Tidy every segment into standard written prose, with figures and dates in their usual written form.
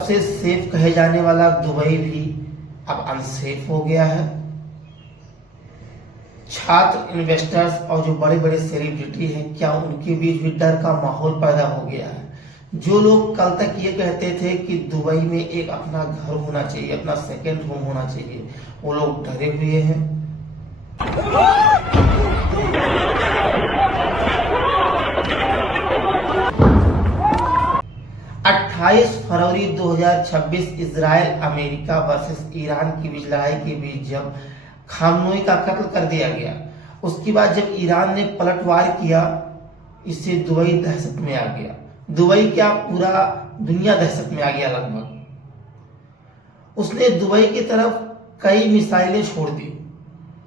सबसे सेफ कहे जाने वाला दुबई भी अब अनसेफ हो गया है। छात्र, इन्वेस्टर्स और जो बड़े बड़े सेलिब्रिटी हैं, क्या उनके बीच भी डर का माहौल पैदा हो गया है। जो लोग कल तक ये कहते थे कि दुबई में एक अपना घर होना चाहिए, अपना सेकंड होम होना चाहिए, वो लोग डरे हुए हैं। 28 फरवरी 2026 इजराइल अमेरिका वर्सेस ईरान की बीच लड़ाई के बीच जब खामनोई का कत्ल कर दिया गया, उसके बाद जब ईरान ने पलटवार किया, इससे दुबई दहशत में आ गया। दुबई क्या, पूरा दुनिया दहशत में आ गया लगभग। उसने दुबई की तरफ कई मिसाइलें छोड़ दी,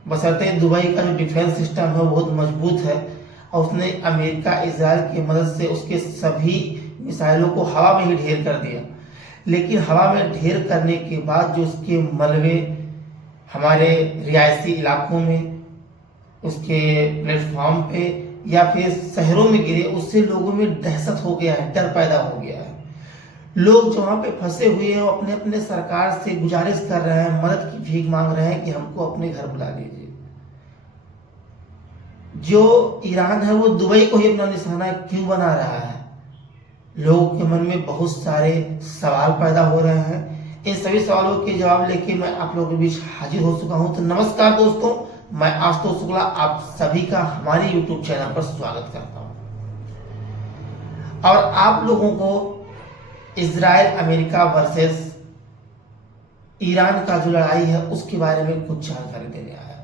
बशर्ते दुबई का जो डिफेंस सिस्टम है बहुत मजबूत है, और उसने अमेरिका इजराइल की मदद से उसके सभी मिसाइलों को हवा में ही ढेर कर दिया। लेकिन हवा में ढेर करने के बाद जो उसके मलबे हमारे रिहायशी इलाकों में, उसके प्लेटफॉर्म पे या फिर शहरों में गिरे, उससे लोगों में दहशत हो गया है, डर पैदा हो गया है। लोग जो वहां पे फंसे हुए हैं वो अपने अपने सरकार से गुजारिश कर रहे हैं, मदद की भीख मांग रहे हैं कि हमको अपने घर बुला लीजिए। जो ईरान है वो दुबई को ही अपना निशाना क्यों बना रहा है? लोगों के मन में बहुत सारे सवाल पैदा हो रहे हैं। इन सभी सवालों के जवाब लेके मैं आप लोगों के बीच हाजिर हो चुका हूं। तो नमस्कार दोस्तों, मैं आशुतोष शुक्ला आप सभी का हमारे YouTube चैनल पर स्वागत करता हूं। और आप लोगों को इजराइल अमेरिका वर्सेस ईरान का जो लड़ाई है उसके बारे में कुछ जानकारी देने आया।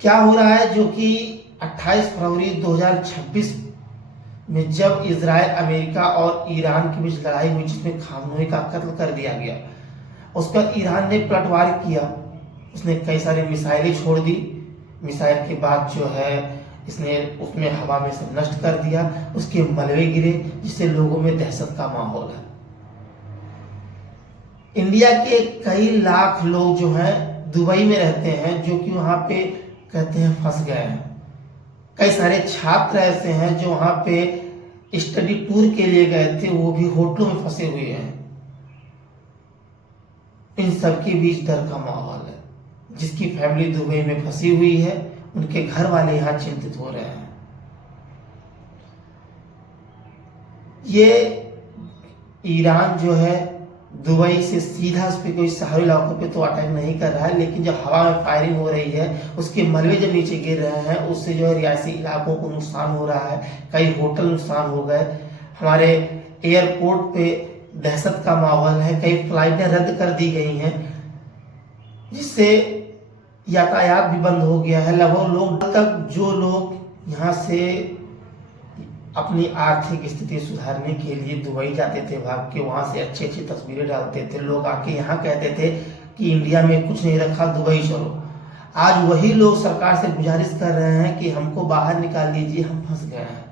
क्या हो रहा है, जो कि 28 फरवरी 2026 में जब इजराइल अमेरिका और ईरान के बीच लड़ाई हुई, जिसमें खामनोई का कत्ल कर दिया गया, उस पर ईरान ने पलटवार किया। उसने कई सारी मिसाइलें छोड़ दी। मिसाइल के बाद जो है इसने उसमें हवा में से नष्ट कर दिया, उसके मलबे गिरे, जिससे लोगों में दहशत का माहौल है। इंडिया के कई लाख लोग जो हैं दुबई में रहते हैं, जो कि वहां पे कहते हैं फंस गए हैं। कई सारे छात्र ऐसे हैं जो वहां पे स्टडी टूर के लिए गए थे, वो भी होटलों में फंसे हुए हैं। इन सबके बीच डर का माहौल है। जिसकी फैमिली दुबई में फंसी हुई है, उनके घर वाले यहां चिंतित हो रहे हैं। ये ईरान जो है दुबई से सीधा उस पर कोई शहरी इलाकों पे तो अटैक नहीं कर रहा है, लेकिन जो हवा में फायरिंग हो रही है, उसके मलबे जब नीचे गिर रहे हैं, उससे जो है रिहायशी इलाकों को नुकसान हो रहा है। कई होटल नुकसान हो गए। हमारे एयरपोर्ट पे दहशत का माहौल है। कई फ्लाइटें रद्द कर दी गई हैं, जिससे यातायात भी बंद हो गया है। लगभग लोग तक जो लोग यहाँ से अपनी आर्थिक स्थिति सुधारने के लिए दुबई जाते थे, भाग के वहां से अच्छी अच्छी तस्वीरें डालते थे, लोग आके यहाँ कहते थे कि इंडिया में कुछ नहीं रखा, दुबई चलो। आज वही लोग सरकार से गुजारिश कर रहे हैं कि हमको बाहर निकाल लीजिए, हम फंस गए हैं।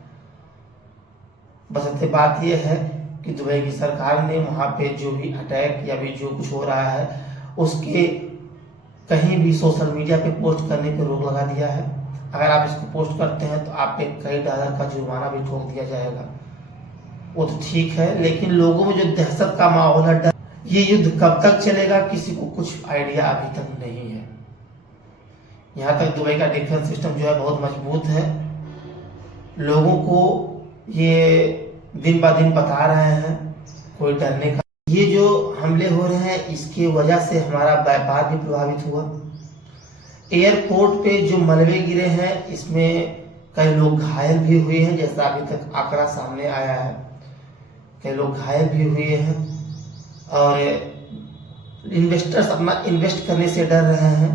बस बात यह है कि दुबई की सरकार ने वहां पे जो भी अटैक या भी जो कुछ हो रहा है, उसके कहीं भी सोशल मीडिया पे पोस्ट करने पे रोक लगा दिया है। अगर आप इसको पोस्ट करते हैं तो आप पे कई डॉलर का जुर्माना भी ठोक दिया जाएगा। वो तो ठीक है, लेकिन लोगों में जो दहशत का माहौल है, डर, ये युद्ध कब तक चलेगा किसी को कुछ आइडिया अभी तक नहीं है। यहाँ तक दुबई का डिफेंस सिस्टम जो है बहुत मजबूत है। लोगों को ये दिन ब दिन बता रहे हैं, कोई डरने का। ये जो हमले हो रहे हैं, इसकी वजह से हमारा व्यापार भी प्रभावित हुआ। एयरपोर्ट पे जो मलबे गिरे हैं, इसमें कई लोग घायल भी हुए हैं, जैसा अभी तक आंकड़ा सामने आया है। कई लोग घायल भी हुए हैं और इन्वेस्टर्स अपना इन्वेस्ट करने से डर रहे हैं।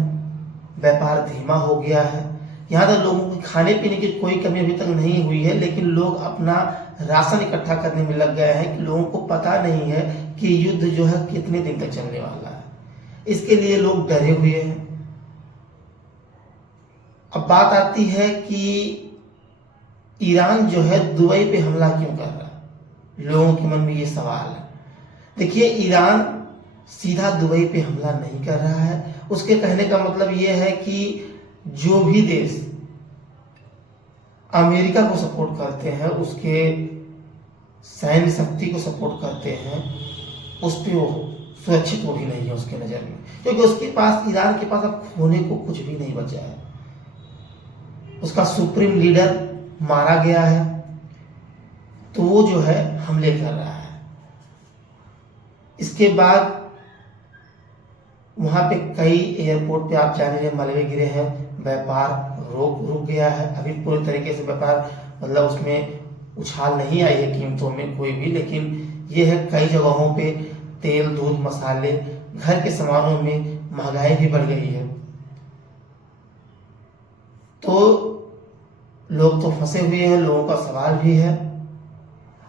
व्यापार धीमा हो गया है। यहाँ तक लोगों की खाने पीने की कोई कमी अभी तक नहीं हुई है, लेकिन लोग अपना राशन इकट्ठा करने में लग गए हैं कि लोगों को पता नहीं है कि युद्ध जो है कितने दिन तक चलने वाला है। इसके लिए लोग डरे हुए हैं। अब बात आती है कि ईरान जो है दुबई पे हमला क्यों कर रहा है? लोगों के मन में ये सवाल है। देखिए, ईरान सीधा दुबई पे हमला नहीं कर रहा है। उसके कहने का मतलब ये है कि जो भी देश अमेरिका को सपोर्ट करते हैं, उसके सैन्य शक्ति को सपोर्ट करते हैं उस पर वो सुरक्षित वो भी नहीं है उसके नज़र में, क्योंकि उसके पास, ईरान के पास अब खोने को कुछ भी नहीं बचा है। उसका सुप्रीम लीडर मारा गया है, तो वो जो है हमले कर रहा है। इसके बाद वहाँ पे कई एयरपोर्ट पे आप जाने मलबे गिरे हैं, व्यापार रुक गया है। अभी पूरी तरीके से व्यापार मतलब उसमें उछाल नहीं आई है कीमतों में कोई भी, लेकिन ये है कई जगहों पे तेल, दूध, मसाले, घर के सामानों में महंगाई भी बढ़ गई है। तो लोग तो फंसे हुए हैं, लोगों का सवाल भी है।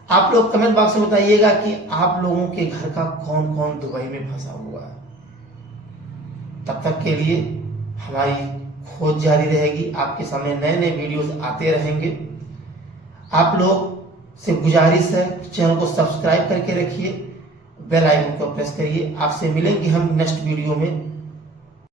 आप लोग कमेंट बॉक्स में बताइएगा कि आप लोगों के घर का कौन कौन दुबई में फंसा हुआ है। तब तक के लिए हमारी खोज जारी रहेगी, आपके सामने नए नए वीडियोस आते रहेंगे। आप लोग से गुजारिश है चैनल को सब्सक्राइब करके रखिए, बेल आइकन को प्रेस करिए। आपसे मिलेंगे हम नेक्स्ट वीडियो में।